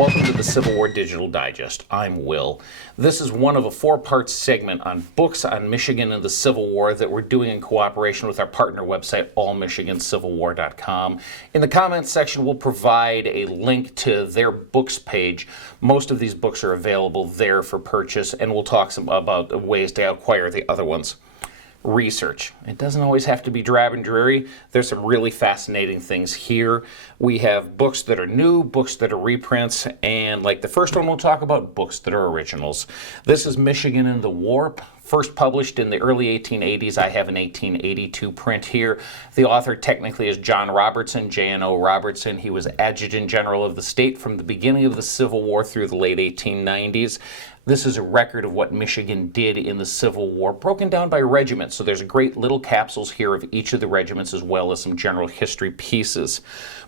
Welcome to the Civil War Digital Digest. I'm Will. This is one of a four-part segment on books on Michigan and the Civil War that we're doing in cooperation with our partner website, allmichigancivilwar.com. In the comments section, we'll provide a link to their books page. Most of these books are available there for purchase, and we'll talk about ways to acquire the other ones. Research. It doesn't always have to be drab and dreary. There's some really fascinating things here. We have books that are new, books that are reprints, and like the first one we'll talk about, books that are originals. This is Michigan and the War, first published in the early 1880s. I have an 1882 print here. The author technically is John Robertson, J.N.O. Robertson. He was Adjutant General of the state from the beginning of the Civil War through the late 1890s. This is a record of what Michigan did in the Civil War, broken down by regiment. So there's great little capsules here of each of the regiments as well as some general history pieces.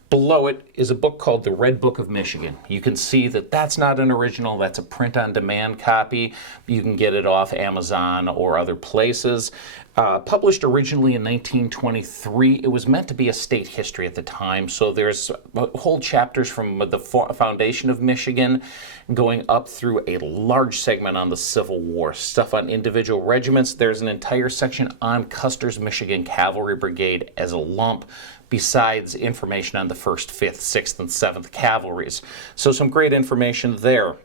Below it is a book called The Red Book of Michigan. You can see that that's not an original, that's a print-on-demand copy. You can get it off Amazon or other places. Published originally in 1923, it was meant to be a state history at the time, so there's whole chapters from the foundation of Michigan going up through a large segment on the Civil War, stuff on individual regiments. There's an entire section on Custer's Michigan Cavalry Brigade as a lump, besides information on the 1st, 5th, 6th, and 7th Cavalries. So some great information there.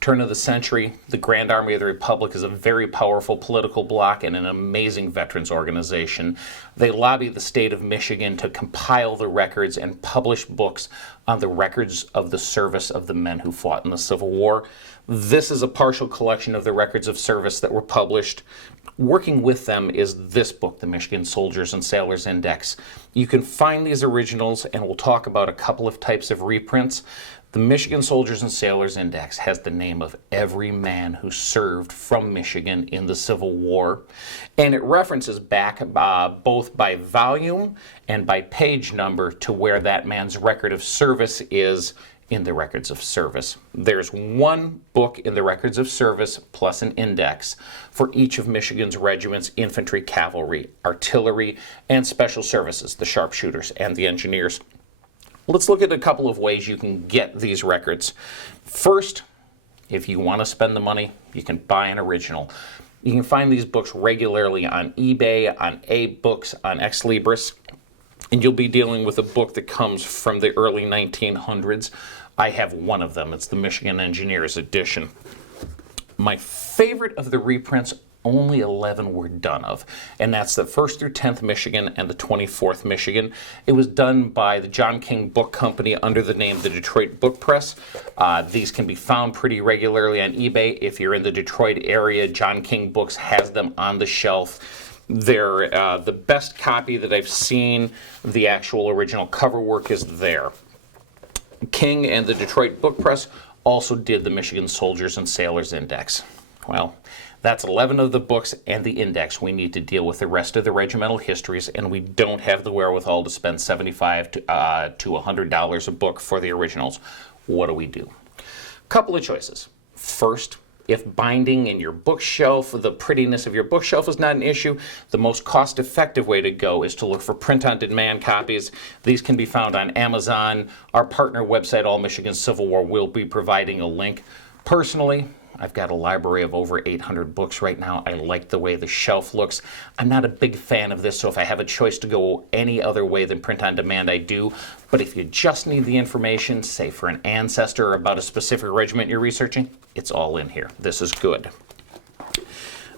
Turn of the century, the Grand Army of the Republic is a very powerful political bloc and an amazing veterans organization. They lobby the state of Michigan to compile the records and publish books on the records of the service of the men who fought in the Civil War. This is a partial collection of the records of service that were published. Working with them is this book, the Michigan Soldiers and Sailors Index. You can find these originals, and we'll talk about a couple of types of reprints. The Michigan Soldiers and Sailors Index has the name of every man who served from Michigan in the Civil War, and it references back both by volume and by page number to where that man's record of service is in the records of service. There's one book in the records of service plus an index for each of Michigan's regiments, infantry, cavalry, artillery, and special services, the sharpshooters and the engineers. Let's look at a couple of ways you can get these records. First, if you want to spend the money, you can buy an original. You can find these books regularly on eBay, on AbeBooks, on Ex Libris, and you'll be dealing with a book that comes from the early 1900s. I have one of them. It's the Michigan Engineers edition. My favorite of the reprints, only 11 were done of, and that's the 1st through 10th Michigan and the 24th Michigan. It was done by the John King Book Company under the name the Detroit Book Press. These can be found pretty regularly on eBay. If you're in the Detroit area, John King Books has them on the shelf. They're the best copy that I've seen. The actual original cover work is there. King and the Detroit Book Press also did the Michigan Soldiers and Sailors Index. Well, that's 11 of the books and the index. We need to deal with the rest of the regimental histories, and we don't have the wherewithal to spend $75 to $100 a book for the originals. What do we do? Couple of choices. First, if binding in your bookshelf, the prettiness of your bookshelf is not an issue, the most cost-effective way to go is to look for print-on-demand copies. These can be found on Amazon. Our partner website, All Michigan Civil War, will be providing a link. Personally, I've got a library of over 800 books right now. I like the way the shelf looks. I'm not a big fan of this, so if I have a choice to go any other way than print on demand, I do. But if you just need the information, say for an ancestor or about a specific regiment you're researching, it's all in here. This is good.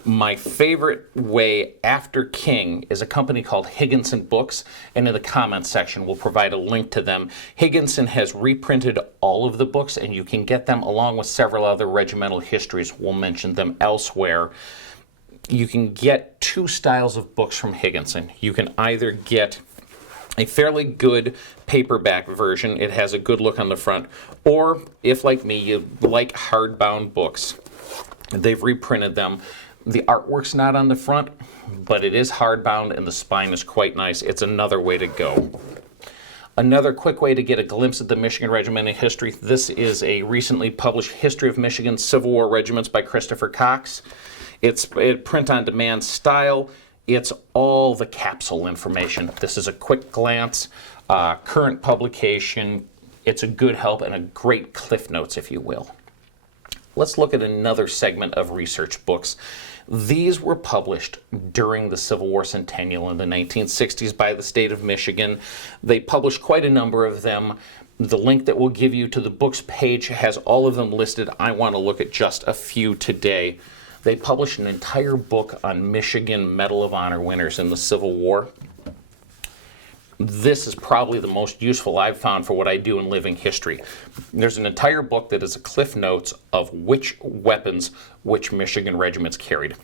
My favorite way after King is a company called Higginson Books, and in the comments section we'll provide a link to them. Higginson has reprinted all of the books, and you can get them along with several other regimental histories. We'll mention them elsewhere. You can get two styles of books from Higginson. You can either get a fairly good paperback version. It has a good look on the front. Or, if like me, you like hardbound books, they've reprinted them. The artwork's not on the front, but it is hardbound and the spine is quite nice. It's another way to go. Another quick way to get a glimpse at the Michigan regimental history. This is a recently published History of Michigan Civil War Regiments by Christopher Cox. It's print-on-demand style. It's all the capsule information. This is a quick glance, current publication, It's a good help and a great cliff notes, if you will. Let's look at another segment of research books. These were published during the Civil War centennial in the 1960s by the state of Michigan. They published quite a number of them. The link that we'll give you to the books page has all of them listed. I want to look at just a few today. They published an entire book on Michigan Medal of Honor winners in the Civil War. This is probably the most useful I've found for what I do in living history. There's an entire book that is a cliff notes of which weapons which Michigan regiments carried.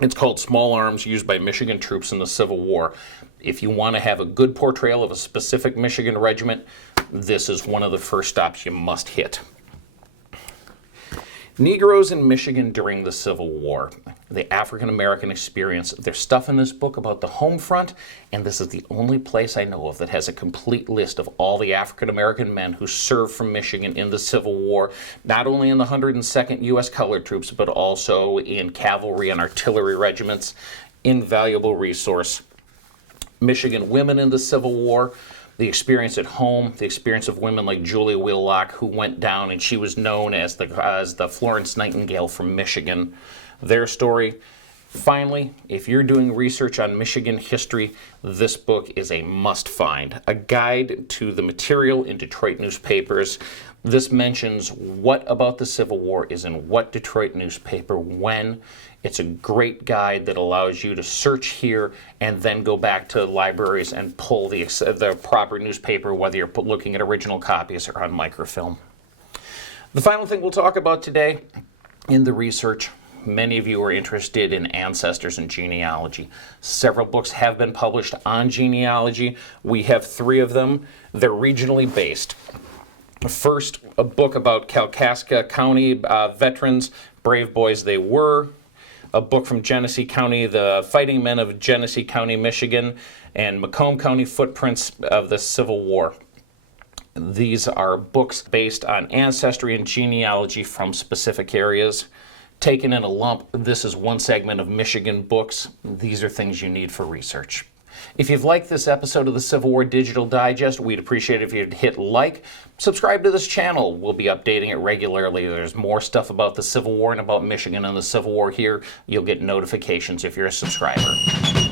It's called Small Arms Used by Michigan Troops in the Civil War. If you want to have a good portrayal of a specific Michigan regiment, this is one of the first stops you must hit. Negroes in Michigan during the Civil War, the African-American Experience. There's stuff in this book about the home front, and this is the only place I know of that has a complete list of all the African-American men who served from Michigan in the Civil War, not only in the 102nd U.S. Colored Troops, but also in cavalry and artillery regiments. Invaluable resource. Michigan women in the Civil War, the experience at home, the experience of women like Julia Wheelock, who went down, and she was known as the Florence Nightingale from Michigan. Their story. Finally, if you're doing research on Michigan history, this book is a must-find. A guide to the material in Detroit newspapers. This mentions what about the Civil War is in what Detroit newspaper when. It's a great guide that allows you to search here and then go back to libraries and pull the proper newspaper, whether you're looking at original copies or on microfilm. The final thing we'll talk about today in the research, many of you are interested in ancestors and genealogy. Several books have been published on genealogy. We have 3 of them. They're regionally based. First, a book about Kalkaska County veterans, brave boys they were. A book from Genesee County, the fighting men of Genesee County, Michigan, and Macomb County, footprints of the Civil War. These are books based on ancestry and genealogy from specific areas. Taken in a lump, this is one segment of Michigan books. These are things you need for research. If you've liked this episode of the Civil War Digital Digest, we'd appreciate it if you'd hit like. Subscribe to this channel. We'll be updating it regularly. There's more stuff about the Civil War and about Michigan and the Civil War here. You'll get notifications if you're a subscriber.